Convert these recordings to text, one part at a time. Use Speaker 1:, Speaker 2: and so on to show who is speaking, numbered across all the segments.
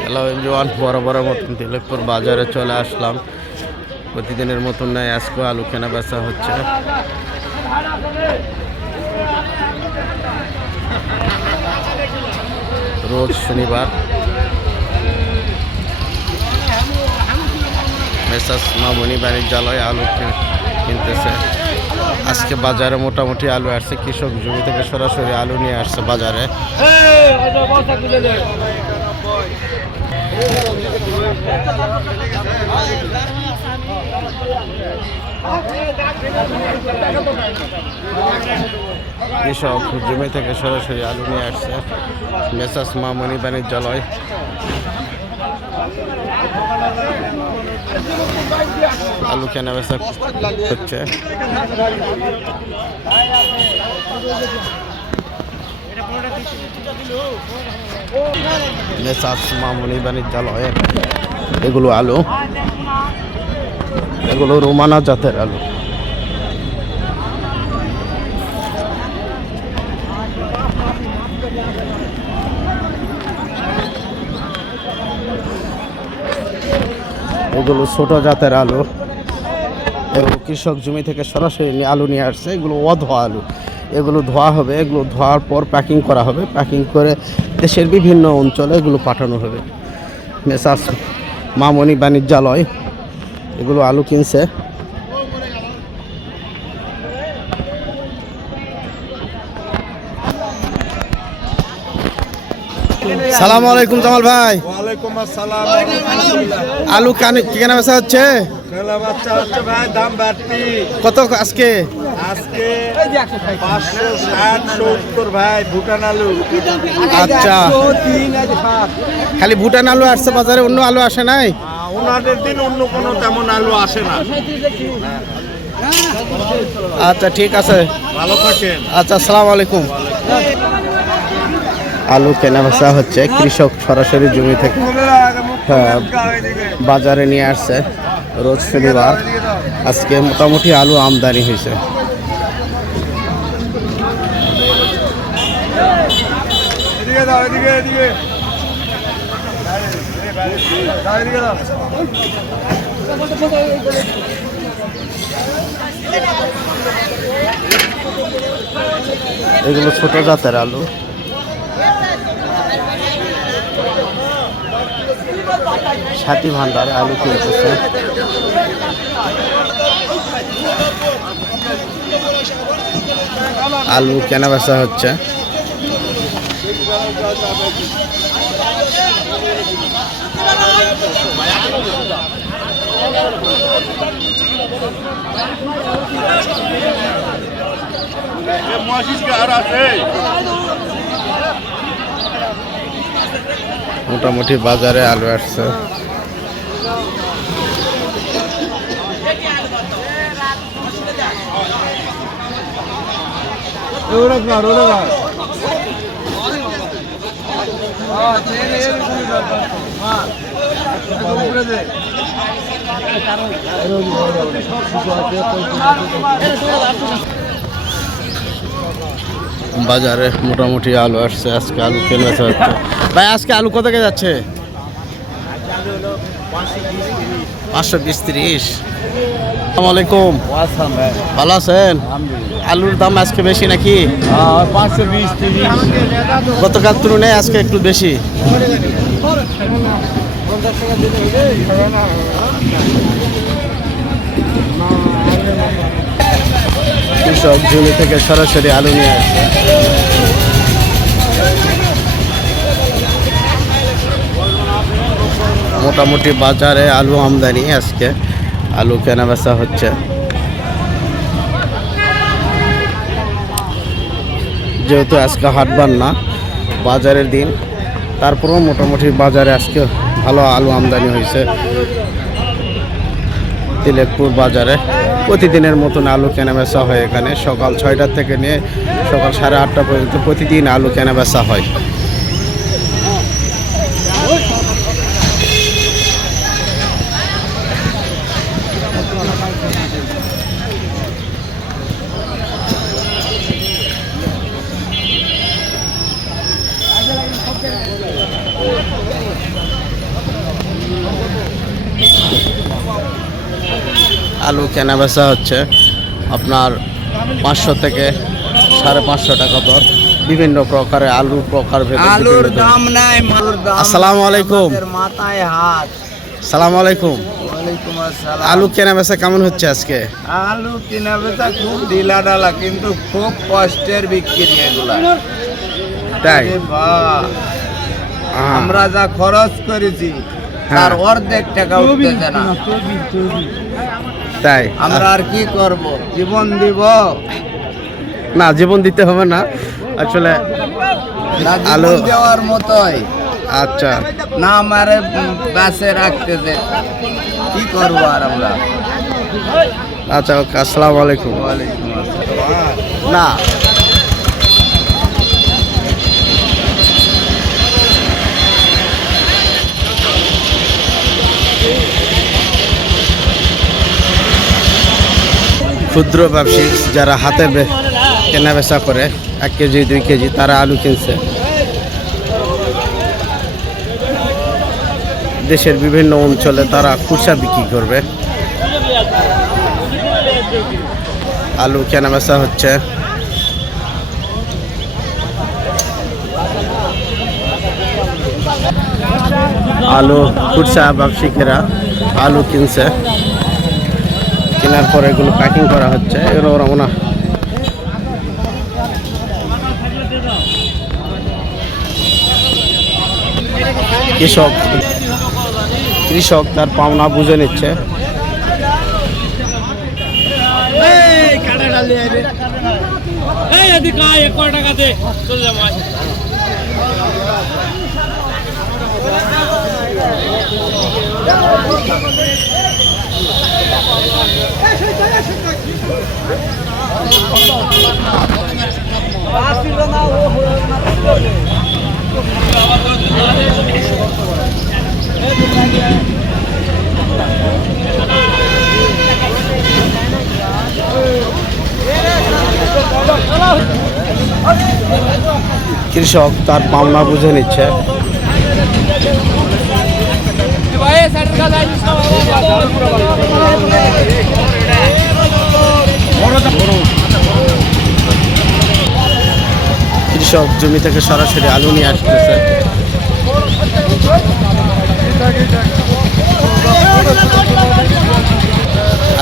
Speaker 1: Hello everyone বড় বড় মতন তিলকপুর বাজারে চলে আসলাম। প্রতিদিনের মতন নয় আজকে আলু কেনা বেচা হচ্ছে। রোজ শনিবার। মেসাস মামনি বাণিজ্যালয় আলু কিন- কিনতেছে। আজকে বাজারে মোটামুটি আলু আসছে, কৃষক জমি থেকে সরাসরি আলু নিয়ে আসছে বাজারে। কৃষক জমি থেকে সরাসরি আলু নিয়ে আসছে, মেসাস মামনি বাণিজ্যালয়। আলু কেনা বেচা হচ্ছে। মেসাস মামনি বাণিজ্যালয়ের এগুলো আলু। এগুলো রোমানা জাতের আলু। এগুলো ছোট জাতের আলু। কৃষক জমি থেকে সরাসরি আলু নিয়ে আসছে। এগুলো অধোয়া আলু। এগুলো ধোয়া হবে। এগুলো ধোয়ার পর প্যাকিং করা হবে। প্যাকিং করে দেশের বিভিন্ন অঞ্চলে এগুলো পাঠানো হবে। মেসাস মামনি বাণিজ্যালয়। এগুলো আলু কিনছে। সালাম আলাইকুম জামাল ভাই।
Speaker 2: ওয়ালাইকুম আসসালাম।
Speaker 1: আলু কানে কেনা বেচা হচ্ছে?
Speaker 2: খেলা বাচ্চা হচ্ছে ভাই দাম বাড়তি।
Speaker 1: কত আজকে?
Speaker 2: আজকে
Speaker 1: আচ্ছা। খালি ভুটান আলু আসছে বাজারে অন্য আলু আসে নাই?
Speaker 2: ওনাদের দিন অন্য কোনো তেমন আলু আসে না।
Speaker 1: আচ্ছা ঠিক আছে।
Speaker 2: ভালো থাকেন।
Speaker 1: আচ্ছা আসসালামু আলাইকুম। আলু কেনা বেচা হচ্ছে। কৃষক সরাসরি জমি থেকে হ্যাঁ, বাজারে নিয়ে আসছে রোজ শনিবার। আজকে মোটামুটি আলু আমদানি হয়েছে। এগুলো ছোট জাতের আলু। সাথী ভান্ডারে আলু কিনতেছে। আলু কেনা বেচা হচ্ছে।
Speaker 2: মহাশিস আর আছে।
Speaker 1: মোটামুটি বাজারে আলু আসছে। বাজারে মোটামুটি আলু আসছে আজকে আলু কেনা হচ্ছে। ভাই আজকে আলু কত কে যাচ্ছে? পাঁচশো বিশ তিরিশ। আসসালামু আলাইকুম। ভালো আছেন? আলুর দাম আজকে বেশি নাকি?
Speaker 2: পাঁচশো বিশ তিরিশ।
Speaker 1: গতকাল তুলনায় আজকে একটু বেশি। কৃষক জমি থেকে সরাসরি আলু নিয়ে আসছে মোটামুটি বাজারে আলু আমদানি আজকে। আলু কেনা বেচা হচ্ছে। যেহেতু আজকে হাটবার না, বাজারের দিন, তারপরেও মোটামুটি বাজারে আজকে ভালো আলু আমদানি হয়েছে। তিলেকপুর বাজারে। প্রতিদিনের মতন আলু কেনাবেচা হয় এখানে। সকাল ছয়টার থেকে নিয়ে সকাল সাড়ে আটটা পর্যন্ত প্রতিদিন আলু কেনাবেচা হয়। আলু কেনা বেচা হচ্ছে। আপনার পাঁচশো থেকে সাড়ে পাঁচশো টাকা দর। বিভিন্ন প্রকারের আলু প্রকার
Speaker 2: আলুর
Speaker 1: দাম।
Speaker 2: নাই আলুর দাম
Speaker 1: আসসালামু আলাইকুম।
Speaker 2: মাথায় হাত।
Speaker 1: সালাম আলাইকুম। আলু কেনা বেচা কেমন হচ্ছে আজকে?
Speaker 2: আলু কেনা বেচা খুব ঢিলা ঢালা কিন্তু খুব কষ্টের বিক্রি এগুলা।
Speaker 1: তাই?
Speaker 2: বাহ, আমরা যা খরচ করেছি তার
Speaker 1: হ্যাঁ।
Speaker 2: অর্ধেক টাকা উঠতেছে না।
Speaker 1: তাই?
Speaker 2: আমরা আর কি করব? জীবন দিব।
Speaker 1: না জীবন দিতে হবে না। আসলে আলো
Speaker 2: দেওয়ার মতোই।
Speaker 1: আচ্ছা।
Speaker 2: না আমারে বাসে রাখতেছে কি করব আর আমরা?
Speaker 1: আচ্ছা ওকে আসসালামু আলাইকুম।
Speaker 2: ওয়ালাইকুম আসসালাম।
Speaker 1: না ক্ষুদ্র ব্যবসায়ী যারা হাতে কেনা বেচা করে, এক কেজি, দুই কেজি, তারা আলু কিনছে। দেশের বিভিন্ন অঞ্চলে তারা খুচরা বিক্রি করবে। আলু কেনা বেচা হচ্ছে। আলু খুচরা ব্যবসায়িকেরা আলু কিনছে। কেনার পরে এগুলো প্যাকিং করা হচ্ছে এগুলো ওরা মনে কৃষক কৃষক তার পাওনা বুঝে নিচ্ছে
Speaker 3: টাকা দে চলে যাব আয়।
Speaker 1: কৃষক তার পাওনা বুঝে নিচ্ছে। কৃষক জমি থেকে সরাসরি আলু নিয়ে আসতেছে।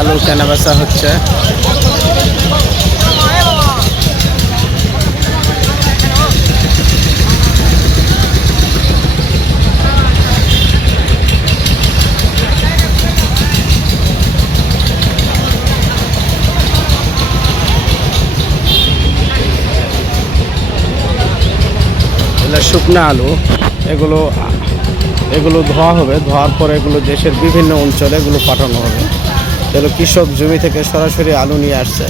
Speaker 1: আলু কেনা বেচা হচ্ছে। শুকনো আলু, এগুলো এগুলো ধোয়া হবে। ধোয়ার পরে এগুলো দেশের বিভিন্ন অঞ্চলে এগুলো পাঠানো হবে। এগুলো কৃষক জমি থেকে সরাসরি আলু নিয়ে আসছে।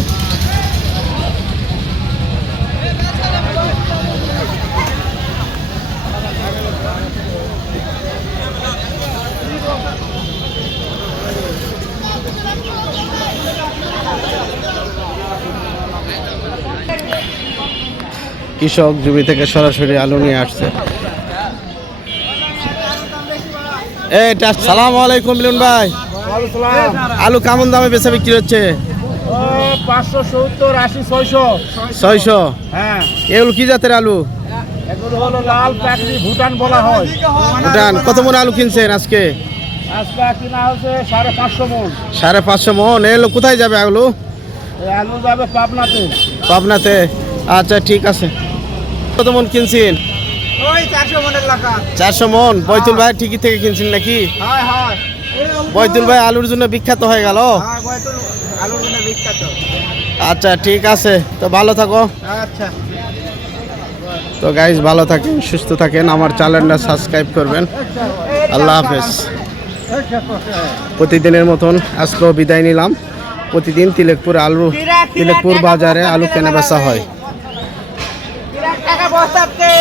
Speaker 1: কৃষক জমি থেকে সরাসরি আলু নিয়ে আসছে। এটা সালাম আলাইকুম মিলন ভাই। আলু কেমন দামে বেচা বিক্রি হচ্ছে?
Speaker 2: পাঁচশো সত্তর আশি ছয়শো।
Speaker 1: ছয়শো
Speaker 2: হ্যাঁ
Speaker 1: এগুলো কি জাতের আলু?
Speaker 2: এগুলো হলো লাল ভুটান বলা হয়।
Speaker 1: ভুটান। কত মন আলু কিনছেন আজকে?
Speaker 2: আজকে কিনা হচ্ছে সাড়ে পাঁচশো মন।
Speaker 1: সাড়ে পাঁচশো মন। এগুলো কোথায় যাবে আলু?
Speaker 2: আলু যাবে পাবনাতে।
Speaker 1: পাবনাতে। আচ্ছা ঠিক আছে। কত মন কিনছেন?
Speaker 2: ওই
Speaker 1: চারশো মন? বৈতুল ভাই ঠিকই থেকে কিনছেন নাকি?
Speaker 2: হয় হয়।
Speaker 1: বৈতুল ভাই আলুর জন্য বিখ্যাত হয়ে গেল?
Speaker 2: হ্যাঁ বয়তুল আলুর জন্য বিখ্যাত।
Speaker 1: আচ্ছা ঠিক আছে। তো ভালো থাকো।
Speaker 2: আচ্ছা।
Speaker 1: তো গাইজ ভালো থাকেন সুস্থ থাকেন। আমার চ্যানেলটা সাবস্ক্রাইব করবেন। আল্লাহ হাফেজ। প্রতিদিনের মতন আজকেও বিদায় নিলাম। প্রতিদিন তিলেকপুর আলু তিলেকপুর বাজারে আলু কেনা বেচা হয়।
Speaker 2: টাকা বস্তাতে